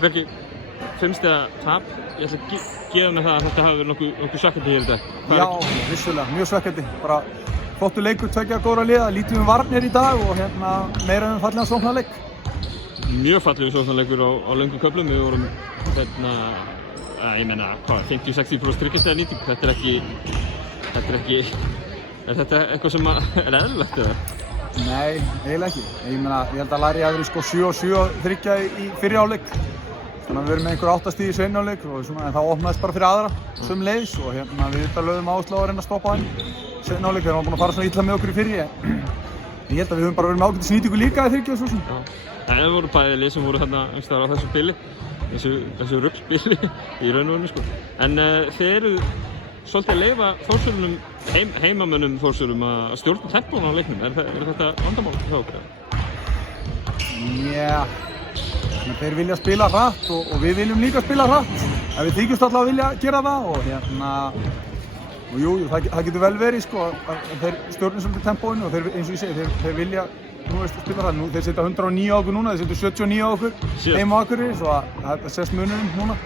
Bergi, 5 stiga tap. Ég ætla að gefa mig það að þetta hafi verið nokkuð svekkjandi hér í dag. Já, vissulega, mjög svekkjandi. Bara flottur leikur, tveggja góðra liða, lítið varnir í dag og meira fallegan sóknarleik. Mjög fallegur sóknarleikur á löngum köflum. Við vorum, ég meina, 50-60% tryggjastæða nýting. Þetta er þetta eitthvað sem er eðlilegt eða? Nei, eiginlega ekki. Ég held að Larry hafi verið 7-7 þriggja í fyrri hálfleik. Þannig að við erum með einhver 8 stig í seinni hálfleik en það opnaðist bara fyrir aðra sömuleiðis og við lögðum áherslu á að reyna að stoppa hann í seinni hálfleik. Við erum búin að fara svona illa með okkur í fyrri. Ég held að við höfum bara verið með ágætis nýtingu líka í þriggja og svo sem. Það voru bæði lið sem voru þarna einhvers staðar á þessu bili, þessu ruglbili í raun og veru sko. En þeir eru svolítið að leyfa Þórsurunum, heimamönnum Þórsurum að stjórna tempónu á leiknum. Er þetta vandamál hjá okkur? Já, þeir vilja spila hratt og við viljum líka spila hratt. En við þykjumst alltaf að vilja gera það og jú, það getur vel verið sko að þeir stjórna svolítið tempóinu og þeir, eins og ég segi, þeir vilja spila hratt. Þeir setja 109 á okkur núna, þeir setja 79 á okkur heima á Akureyri, svo að það sést munurinn núna.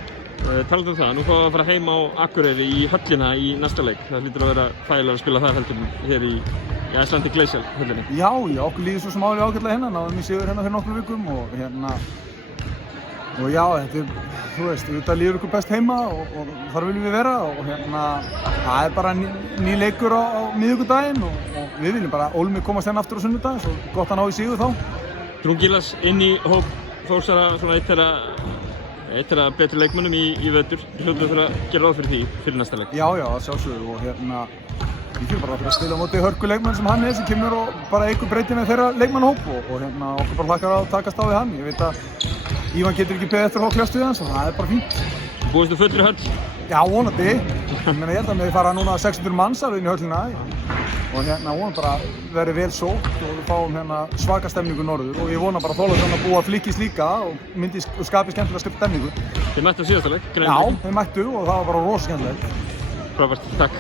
Talandi um það, nú fáum við að fara heim á Akureyri í höllina í næsta leik. Það hlýtur að vera þægilega að spila það heldur hér í Icelandic Glacial höllinni. Já, okkur líður svo sem álega ágætlega hérna, náðum í sigur hérna fyrir nokkrum vikum og já, þetta líður okkur best heima og þar viljum við vera og það er bara ný leikur á miðvikudaginn og við viljum bara Olmi komast hérna aftur á sunnudag, svo gott að ná í sigur þá. Drungilas inn í hóp Þórsara, svona eitt þeirra betri leikmönnum í vetur. Hljótum fyrir að gera ráð fyrir því fyrir næsta leik. Já, sjálfsögðu og ég fyrir bara að spila á móti hörkuleikmann sem hann er sem kemur og bara eykur breytið með þeirra leikmannahóp og okkur bara hlakkar að takast á við hann. Ég veit að Ívan getur ekki beðið eftir að fá kljást við hans og það er bara fínt. Búistu fullri höll? Já, vonandi. Ég held að við fara núna 600 manns alveg inn í höllina og vonandi bara verið vel sótt og við fáum svaka stemningu norður og ég vona bara að Þorlákshafn að búa flikkist líka og skapi skemmtilega stemningu. Þið mættu á síðasta leik? Já, þeir mættu og það var bara rosa skemmtilegt. Frábært, takk.